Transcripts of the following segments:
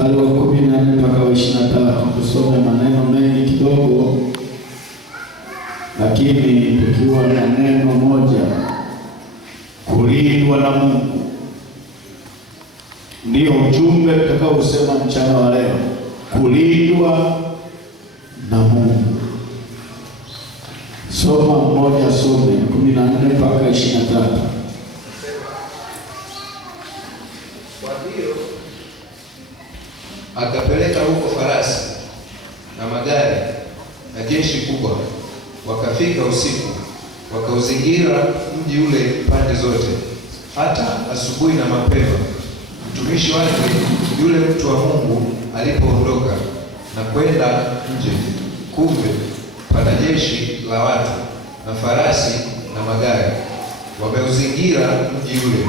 mstari wa 14 mpaka 23. Tusome maneno mengi kidogo, lakini tukiwa na neno moja: kulindwa na Mungu. Ndio ujumbe tutakao usema mchana wa leo, kulindwa na Mungu. Soma mmoja, some 14 mpaka 23. Kwa hiyo akapeleka huko farasi na magari na jeshi kubwa, wakafika usiku, wakauzingira mji ule pande zote. Hata asubuhi na mapema mtumishi wake yule mtu wa Mungu alipoondoka na kwenda nje, kumbe pana jeshi la watu na farasi na magari wameuzingira mji ule.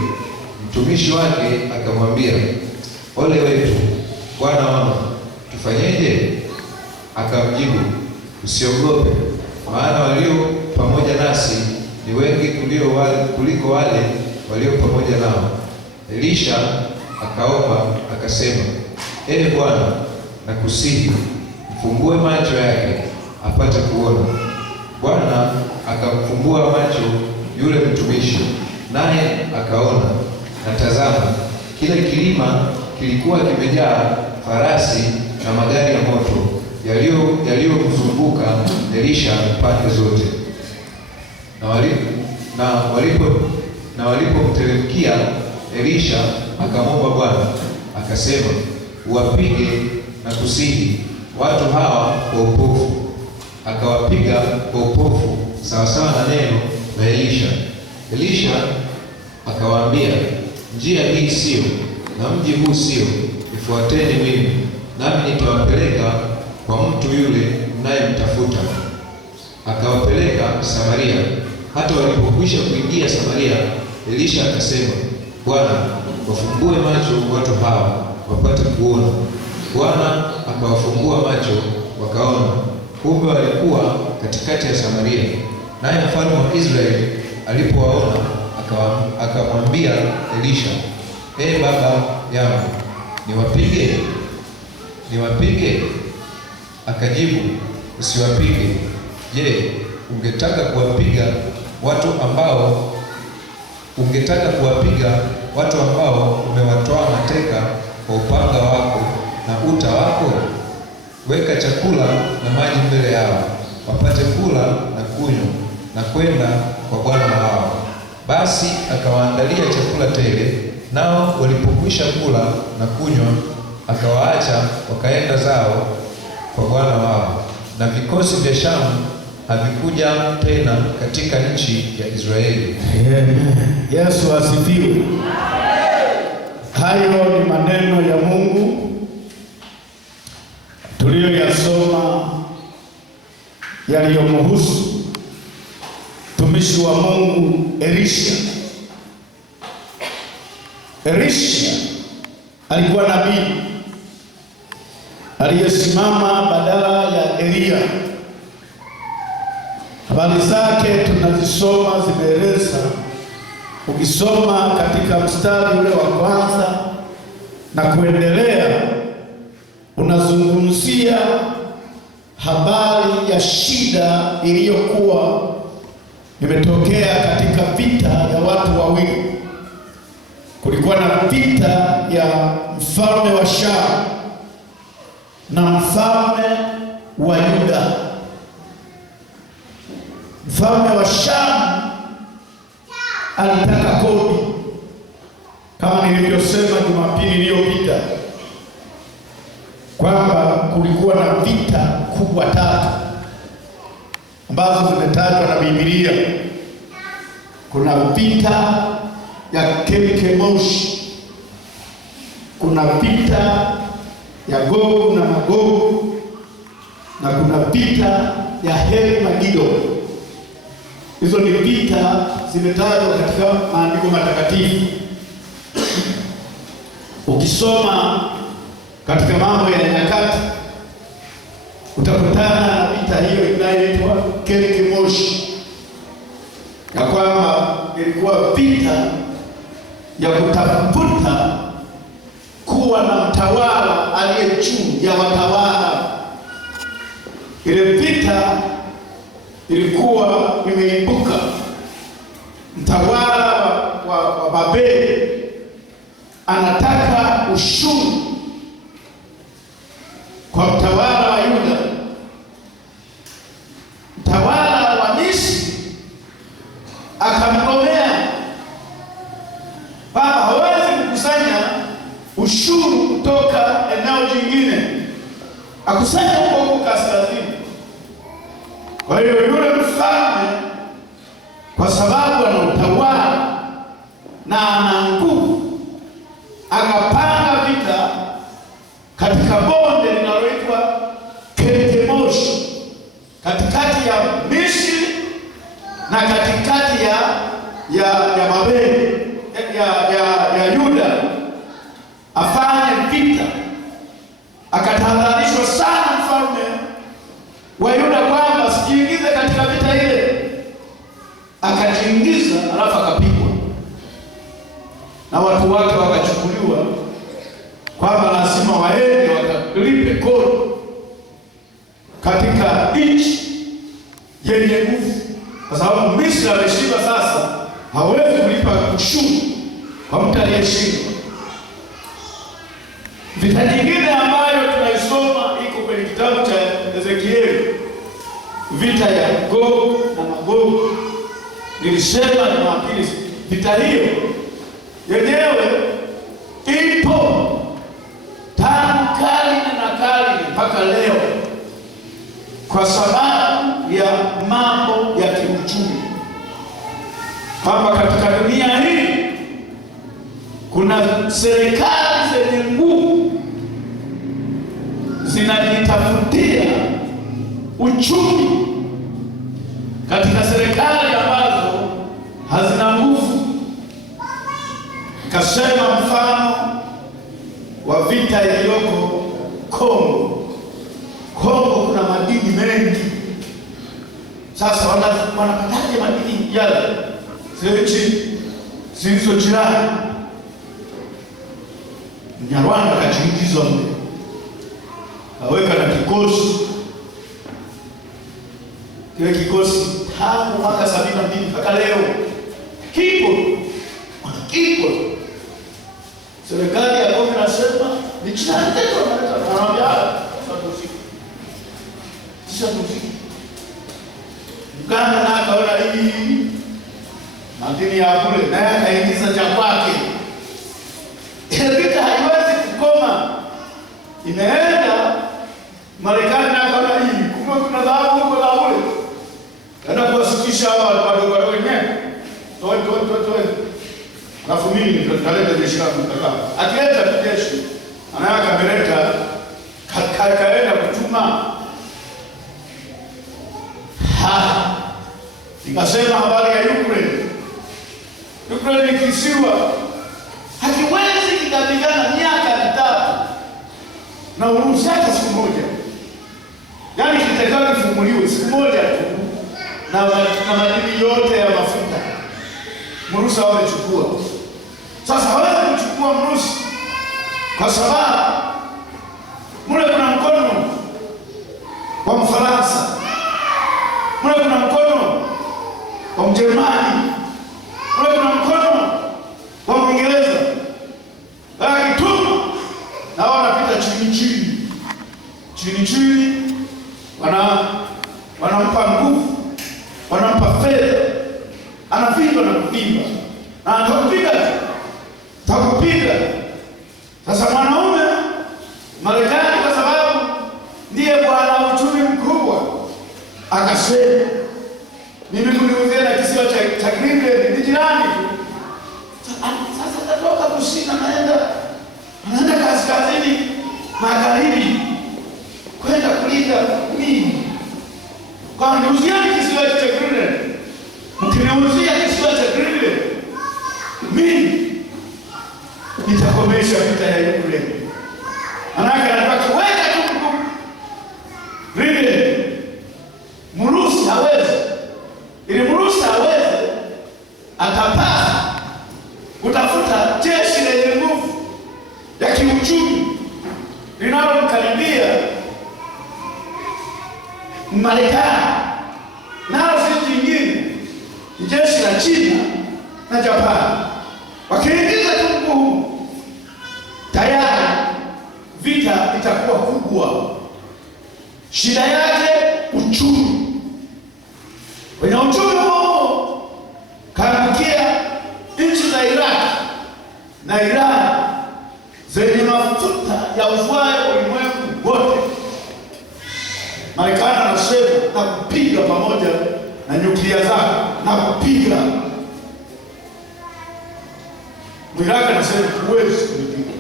Mtumishi wake akamwambia, ole wetu bwana wangu, tufanyeje? Akamjibu, usiogope, maana walio pamoja nasi ni wengi kuliko wale walio pamoja nao. Elisha akaomba akasema, ee Bwana, nakusihi mfumbue macho yake apate kuona. Bwana akamfumbua macho yule mtumishi, naye akaona, na tazama, kile kilima kilikuwa kimejaa farasi na magari ya moto yaliyomzunguka Elisha pande zote. Na walipomteremkia Elisha akamwomba Bwana akasema, uwapige na kusihi watu hawa kwa upofu. Akawapiga kwa upofu sawasawa na neno la Elisha. Elisha akawaambia, njia hii sio na mji huu sio, nifuateni mimi, nami nitawapeleka kwa mtu yule mnayemtafuta. Akawapeleka Samaria. Hata walipokwisha kuingia Samaria, Elisha akasema, Bwana, wafumbue macho watu hawa wapate kuona. Bwana akawafumbua macho wakaona, kumbe walikuwa katikati ya Samaria. Naye mfalme wa Israeli alipowaona akamwambia Elisha, ee baba yangu, niwapige? Akajibu, usiwapige. Je, ungetaka kuwapiga watu ambao umewatoa mateka kwa upanga wako na uta wako? Weka chakula na maji mbele yao, wapate kula na kunywa na kwenda kwa bwana wao. Basi akawaandalia chakula tele, nao walipokwisha kula na kunywa, akawaacha wakaenda zao kwa bwana wao. Na vikosi vya Shamu havikuja tena katika nchi ya Israeli. Yesu asifiwe. Hayo ni maneno ya Mungu tuliyoyasoma yaliyomhusu mtumishi wa Mungu Elisha. Elisha alikuwa nabii aliyesimama badala ya Elia. Habari zake tunazisoma zimeeleza. Ukisoma katika mstari ule wa kwanza na kuendelea, unazungumzia habari ya shida iliyokuwa imetokea katika vita ya watu wawili. Kulikuwa na vita ya mfalme wa Shamu na mfalme wa Yuda. Mfalme wa Shamu alitaka kodi, kama nilivyosema Jumapili iliyopita kwamba kulikuwa na vita kubwa tatu ambazo zimetajwa na Biblia. Kuna vita ya Kemoshi, kuna vita ya Gogu na Magogu, na kuna vita ya Hel-Magidon. Hizo ni vita zimetajwa katika maandiko matakatifu. Ukisoma katika Mambo ya Nyakati utakutana na vita hiyo inayoitwa Kemoshi, ya kwamba ilikuwa vita ya kutafuta kuwa na mtawala ya watawala. Ile vita ilikuwa imeibuka. Mtawala wa Babeli anataka ushuru kwa mtawala wa Yuda. Mtawala wa Misri akamgomea, baba hawezi kukusanya ushuru kutoka eneo jingine, akusanya huko kaskazini. Kwa hiyo yule mfalme, kwa sababu ana utawala na ana nguvu, akapanga vita katika bonde linaloitwa Kedemoshi, katikati ya Misri na katikati ya Babeli ya Yuda, afanye vita. Akatahadharishwa sana mfalme wa Yuda kwamba sijiingize katika vita ile. Akajiingiza, alafu akapigwa na watu wake wakachukuliwa kwamba lazima waende wakalipe kodi katika nchi yenye nguvu, kwa sababu Misri ameshiba sasa, hawezi kulipa ushuru kwa mtu aliyeshindwa. Vita nyingine ambayo tunaisoma iko kwenye kitabu cha Ezekieli, vita ya Gogu na Magogu. Nilisema Jumapili, vita hiyo yenyewe ipo tangu karne na karne mpaka leo, kwa sababu ya mambo ya kiuchumi, kwamba katika dunia hii kuna serikali zenye nguvu zinajitafutia uchumi katika serikali ambazo hazina nguvu. Kasema mfano wa vita iliyoko Kongo. Kongo kuna madini mengi. Sasa wanapataje madini yale nchi zilizo jirani? Mnyarwanda kajiingiza mle, kaweka na kikosi. Kile kikosi tangu mwaka 72 mpaka leo kipo. Serikali ya Kongo inasema ni China ndio anamwambia sasa muziki. Uganda na kaona hii madini ya kule naye akaingiza cha kwake. Vita haiwezi kukoma. Imeenda Marekani na kaona hii, kumbe kuna dhahabu huko la kule. Kana kuwasikisha hao wadogo wenyewe. Toe. Alafu mimi nitaleta jeshi langu mtakao. Akileta jeshi, anayaka ameleta kaenda kutuma. Nikasema habari ya Ukraine. Ukraine ni kisiwa, hakiwezi kikapigana miaka mitatu na Urusi hata siku moja. Yaani kitakacho kifumuliwe siku moja tu na madini yote ya mafuta Mrusi wamechukua. Sasa hawezi kuchukua Mrusi kwa sababu mule kuna mkono wa Mfaransa, mule kuna mkono wa Mjerumani, mule kuna mkono wa Mwingereza. Wakituma na wanapita chini, wanampa nguvu, wanampa fedha, anavimba na kuvimba, na atakupiga. Sasa mwanaume Marekani, kwa sababu ndiye bwana uchumi mkubwa, akasema mimi kuniuzia na kisiwa cha Greenland ni jirani tu. Sasa tatoka kusini, anaenda kaskazini magharibi kwenda kulinda mimi. Kwa niuzia kisiwa cha Greenland, mkiniuzia kisiwa cha Greenland, mimi nitakomesha vita ya Ukraine. Anaka anataka kuweka tu Greenland. Mrusi hawezi. Ili Mrusi hawezi, atapasa kutafuta jeshi lenye nguvu ya kiuchumi linalomkaribia Marekani nao si nyingine, jeshi la China na Japani. Wakiingiza tu nguvu, tayari vita itakuwa kubwa. Shida yake uchumi. Kwenye uchumi huo kaangukia nchi za Iraq na Iran zenye mafuta ya uvuayo ulimwengu wote. Marekani anasema na kupiga pamoja na nyuklia zake na kupiga. Iraq anasema huwezi kupiga.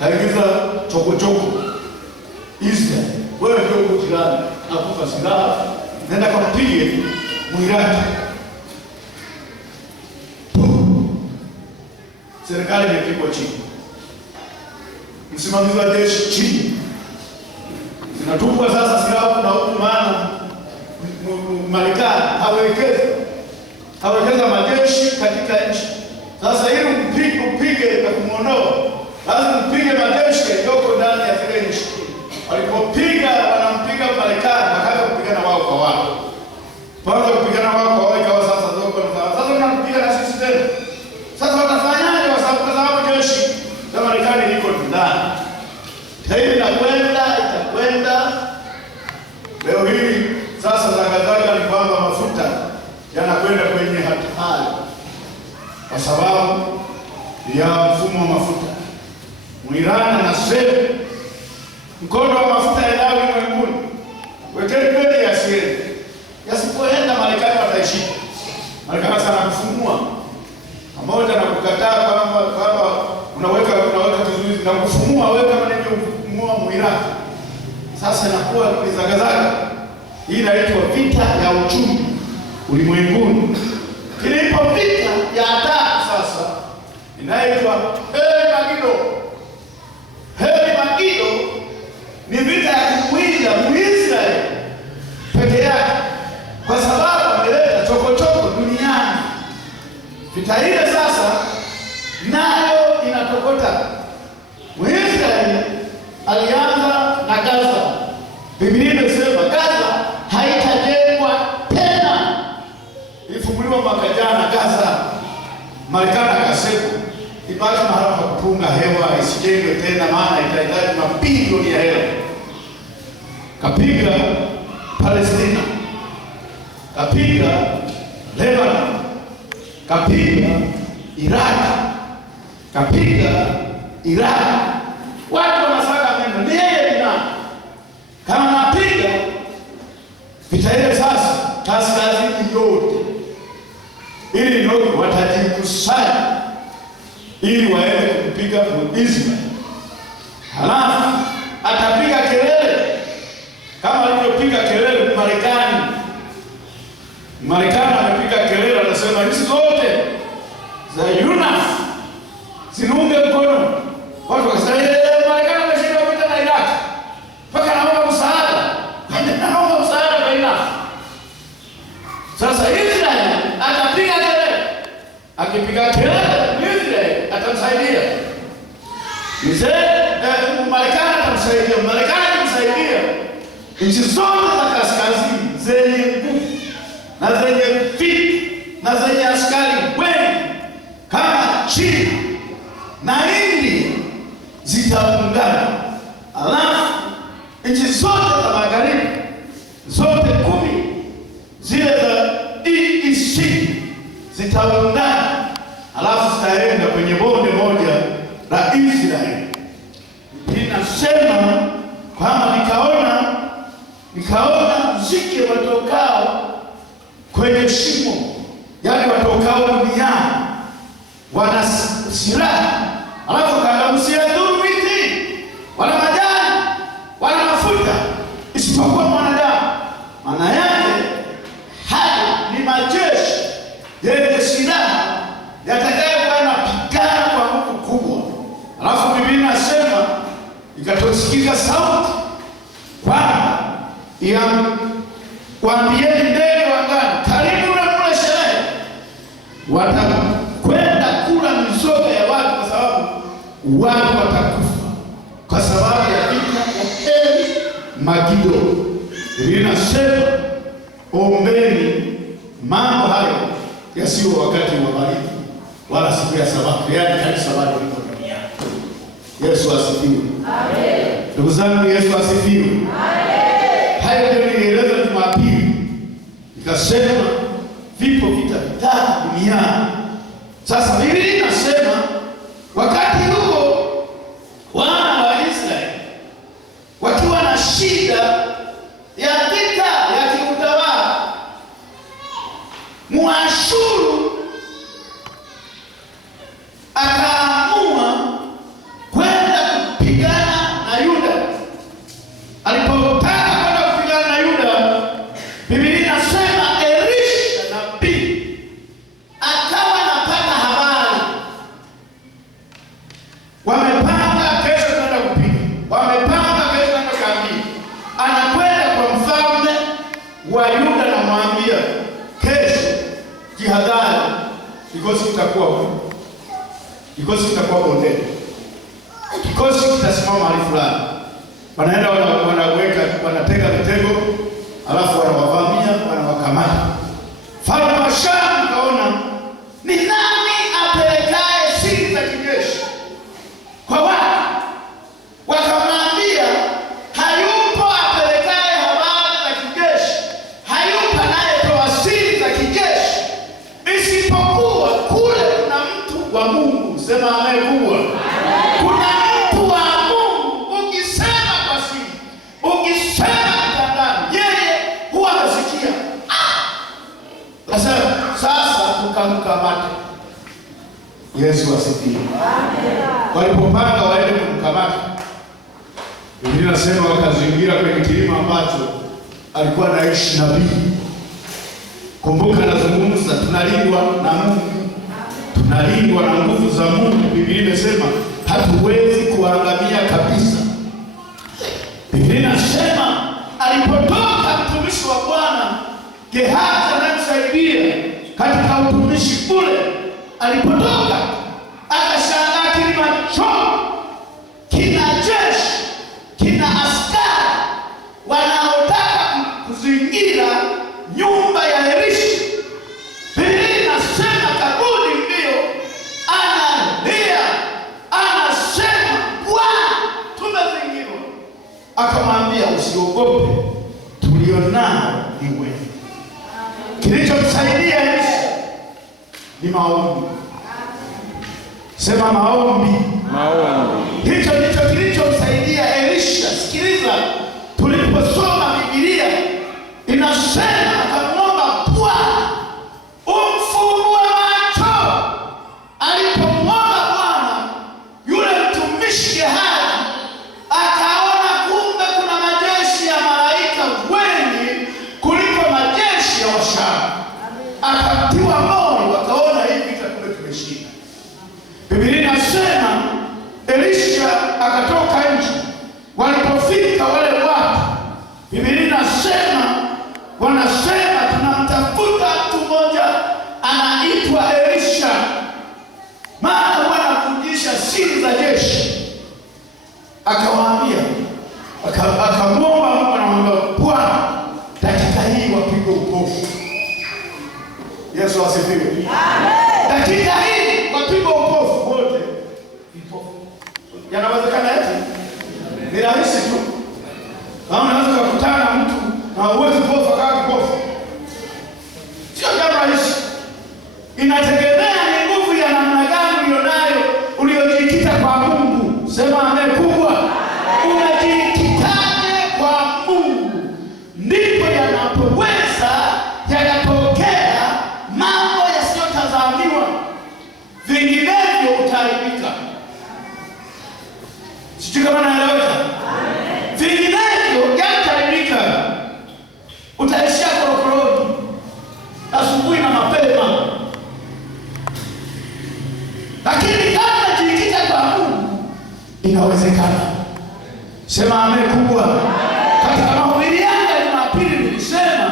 Kaingiza chokochoko Israel, wewe ndio jirani, nakupa silaha, nenda kampige Iraq. Serikali imepigwa chini, msimamizi wa jeshi chini, zinatupwa sasa silaha na huku. Maana Marekani hawekeza majeshi katika nchi. Sasa ili upige na kumuondoa, lazima upige majeshi yaliyoko ndani ya zile nchi. Walipopiga wanampiga Marekani, wakaanza kupigana wao kwa wao. Kwanza kupigana wao kwa wao ikawa sasa zoko na sasa wanampiga na sisi tena. Sasa watafanyaje? Kwa sababu jeshi la Marekani liko ndani. Hii itakwenda leo hii. Sasa zagazaga ni kwamba mafuta yanakwenda kwenye hatari kwa sababu ya mfumo wa mafuta. Mwirani anasema mkondo wa mafuta yanayo ulimwenguni, wekeni kweli yasiende. Yasipoenda Marekani wataishi. Marekani sana kufumua pamoja na kukataa kwamba unaweka kizuizi na kufumua, weka maneno kufumua Mwirani. Sasa inakuwa ni zagazaga. Hii inaitwa vita ya uchumi ulimwenguni. Kilipo vita ya hatari sasa inaitwa Heri-Magido. Ni vita ya kumwinda Muisraeli peke yake, kwa sababu ameleta chokochoko duniani. Vita ile sasa nayo inatokota. Muisraeli alianza na Gaza. Biblia inasema Gaza haitajengwa tena. Ilifunguliwa mwaka jana Gaza. Marekani akasema ibaki mahali pa kupunga hewa, isijengwe tena, maana itahitaji mabilioni ya hela. Kapiga Palestina, kapiga Lebanon, kapiga Iraq, kapiga Iraq. Watu wanasaka meno, ni yeye ni nani? Kama napiga vita ile sasa kaskazini yote, ili ndio watajikusanya ili waende kupiga Israeli. Halafu atapiga kelele kama alivyopiga kelele Marekani. Marekani amepiga kelele, anasema hizi zote za UNAF zinuunge mkono. Watu wakasema Marekani ameshinda vita na Iraq, mpaka naomba msaada. Naomba msaada kwa UNAF. Sasa Israeli atapiga kelele, akipiga kelele Israeli atamsaidia. Marekani atamsaidia. Marekani atamsaidia nchi zote za kaskazini zenye nguvu na zenye vita na zenye askari wengi kama China na India zitaungana. Alafu nchi zote za magharibi zote 10 zile za EEC zitaungana, alafu zitaenda kwenye bonde moja la Israeli. Ninasema kwamba nikaona nzige watokao kwenye shimo, yaani watokao duniani, wana silaha, alafu kaangamsia miti, wana majani, wana mafuta, isipokuwa mwanadamu. Maana yake haya ni majeshi yenye silaha yatakayokuwa yanapigana kwa nguvu kubwa. Alafu Biblia inasema ikatosikika sauti kwamba waambieni ndege wa angani, karibu na kula sherehe. Watakwenda kula mizoga ya watu, kwa sababu watu watakufa kwa sababu ya vita ya Heri-Magido. Biblia inasema ombeni mambo hayo yasiyo wakati wa baridi wala siku ya Sabato, yaani kanisa bado liko duniani. Yesu asifiwe. Amen. Ndugu zangu, Yesu asifiwe. Amen. Hayo ndio nilieleza Jumapili, nikasema vipo vita vitatu duniani. Sasa Biblia inasema wakati huo wana wa Israeli wakiwa na shida ya vita ya kiutawala, Mwashuru akaamua kwenda kupigana na Yuda. Alipotaka kwenda kupigana na Yuda, Biblia inasema Elisha nabii akawa anapata habari, wamepanga kesho kwenda kupiga, wamepanga kesho kwenda kambi. Anakwenda kwa mfalme wa Yuda na mwambia, kesho jihadhari, kikosi kitakuwa bondeni, kikosi kitasimama mahali fulani. Wanaenda wanatega mitego, alafu wanawavamia, wanawakamata. Mfalme wa Shamu kaona, ni nani apelekaye siri za kijeshi kwa watu? Wakamwambia, hayupo apelekaye habari za kijeshi, hayupo anayetoa siri za kijeshi, isipokuwa kule kuna mtu wa Mungu. Sema amekuwa. Kuna mtu wa Mungu, ukisema kwa siri, ukisema kitandani, yeye huwa anasikia. Sasa tukamkamata. Yesu asifiwe. Walipopanga waende kumkamata, Biblia inasema wakazingira kwenye kilima ambacho alikuwa anaishi nabii. Kumbuka nazungumza, tunalindwa na Mungu, tunalindwa na nguvu za Mungu. Biblia imesema hatuwezi kuangamia kabisa. Biblia inasema alipotoka mtumishi wa Bwana Gehazi anamsaidia katika utumishi ule, alipotoka akashangaa kilima chote kina jeshi, kina askari wanaotaka kuzingira nyumba ya Elisha. Biblia inasema karudi mbio, analia, anasema, Bwana, tumezingirwa. Akamwambia, usiogope, tulionao ni wewe. Kilichomsaidia Elisha ni maombi. Sema maombi. Maombi. Hicho ndicho kilichomsaidia Elisha. Sikiliza, tuliposoma Biblia inasema akamwomba Bwana umfumbue macho. Alipomwomba Bwana, yule mtumishi Gehazi akaona kumbe kuna majeshi ya malaika wengi kuliko majeshi ya Washamu. Akatiwa moyo, akaona hivi itakuwa tumeshinda. Biblia inasema Elisha akatoka nje. Walipofika wale watu, Biblia inasema wanasema, tunamtafuta mtu mmoja anaitwa Elisha, maana wanafundisha siri za jeshi. Akawaambia, akamwomba Mungu, anamwambia, Bwana, dakika hii wapigwe upofu. Yesu asifiwe. Amen. Dakika hii wapigwe upofu wote. Yanawezekana eti? Ni rahisi tu. Unaweza kukutana na mtu na uwezi kupofu kama kipofu. Sio jambo rahisi. Inategemea ni nguvu ya namna gani ulionayo, uliojikita kwa Mungu. Sema amekuwa. Unajikitaje kwa Mungu, ndipo yanapoweza yakatokea mambo yasiyotazamiwa, vinginevyo utaharibika. Sijui kama naeleweka. Vinginevyo yataharibika, utaishia korokoroni asubuhi na mapema. Lakini kama jikita kwa Mungu, inawezekana. Sema amekuwa. Katika mahubiri yangu ya Jumapili nilisema,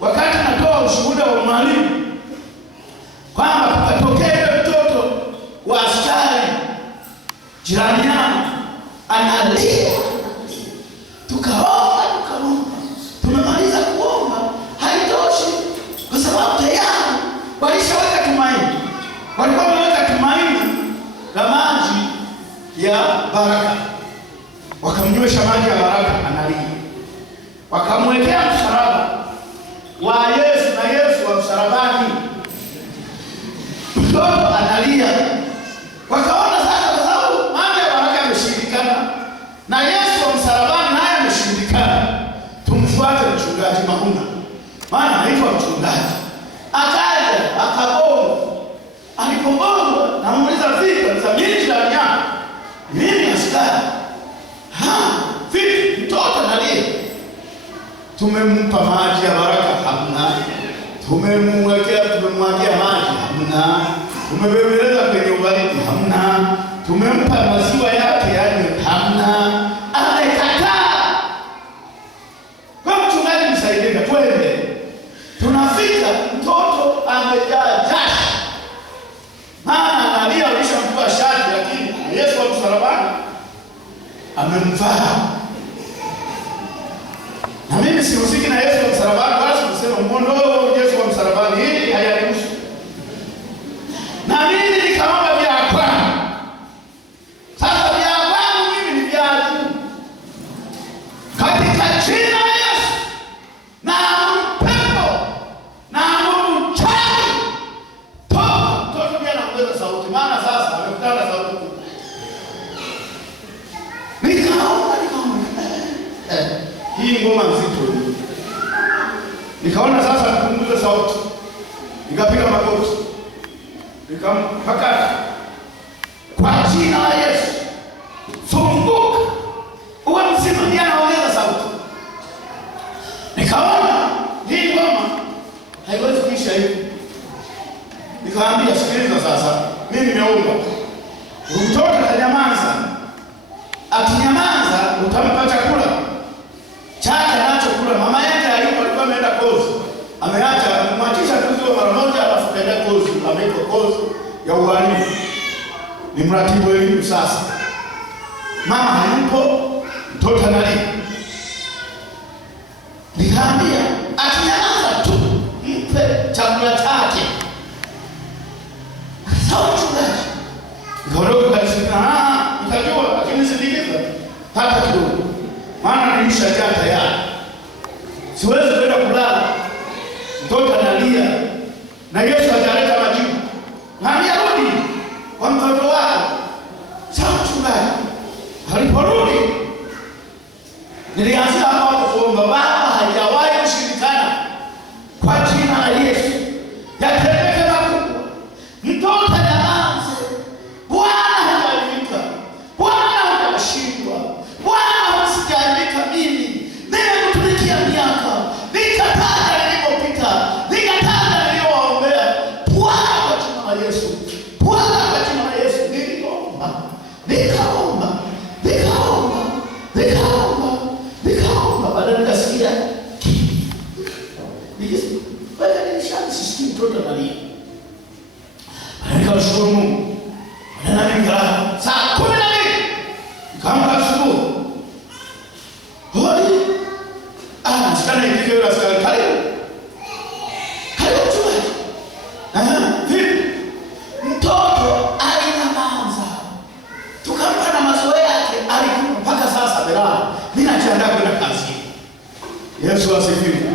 wakati natoa ushuhuda wa mwalimu, kwamba kukatokea mtoto wa askari jirani yangu analia, tukaomba, maji ya baraka analia. Wakamwekea msalaba wa Yesu na Yesu wa msalabani, mtoto analia. Wakaona sasa, kwa sababu maji ya baraka yameshindikana na Yesu wa msalabani naye ameshindikana, tumfuate mchungaji Mahuna, maana anaitwa mchungaji. Akaja akagonga. Alipogonga namuuliza vipi? Sasa mimi ndani yako mimi askari. Vipi mtoto analia? Tumempa maji ya baraka hamna. Tumemwagia maji hamna. Tumebebeleza kwenye ubaridi hamna. Tumempa maziwa yake yani hamna. Amekataa. Kwa mchungaji msaidie, twende. Tunafika mtoto amejaa jasho. Maana analia, alishamvua shati, lakini Yesu wa msalabani amemvaa. Na mimi sihusiki na Yesu wa msalabani, wala sikusema muondoe Yesu wa msalabani, hili hayanihusu. Na mimi nikaomba vya kwangu. Sasa vya kwangu mimi ni vya juu. Katika jina la Yesu na pepo na mchawi toka. Mtoto pia anaongeza sauti, maana sasa amekutana sauti kubwa. Nikaomba hii ngoma nzito. Nikaona sasa nipunguze sauti. Nikapiga magoti. Nikampakata. Kwa jina la Yesu, funguka. Uwe mzima. Ndiye anaongeza sauti. Nikaona hii ngoma haiwezi kuisha hivi. Nikaambia sikiliza sasa, mimi nimeomba. Mtoto atanyamaza. Akinyamaza utampa chakula chake anachokula. Mama yake alikuwa ameenda kozi, ameacha kumwatisha tuzo mara moja, alafu kaenda kozi, ameitwa kozi ya ualimu, ni mratibu elimu. Sasa mama hayupo, mtoto analia. Nikaambia akinyamaza tu mpe chakula chake. Sawa mchungaji. Nikaondoka kanisani. Nitajua, lakini sindikiza hata kidogo, maana nimeshajaa tayari. Siwezi kwenda kulala, mtoto analia na Yesu hajaleta majibu. Naambia rudi kwa mtoto wako. Sawa mchungaji. Aliporudi nilianza hapo kuomba. Baba hajawahi kushirikana kwa jina la Yesu. Yatendeke makubwa. Mtoto anaanza. Bwana hajafika. Bwana hajashindwa. Bwana hasijaandika mimi. Nimekutumikia miaka. Nikataja nilipopita. Nikataja niliowaombea. Bwana kwa jina la Yesu. Bwana kwa jina la Yesu. Nikaomba. Baada nikasikia. Nilishasikii mtoto analia. Nikamshukuru Mungu. Nikalala saa 12. Nikaamka asubuhi. Hoi. Sikana ikike yule askari. Karibu mchungaji. Vipi? Mtoto alinyamaza. Tukampa na mazoea yake. Alikuwa mpaka sasa belala. Mimi najiandaa kwenda kazi. Yesu asifiwe.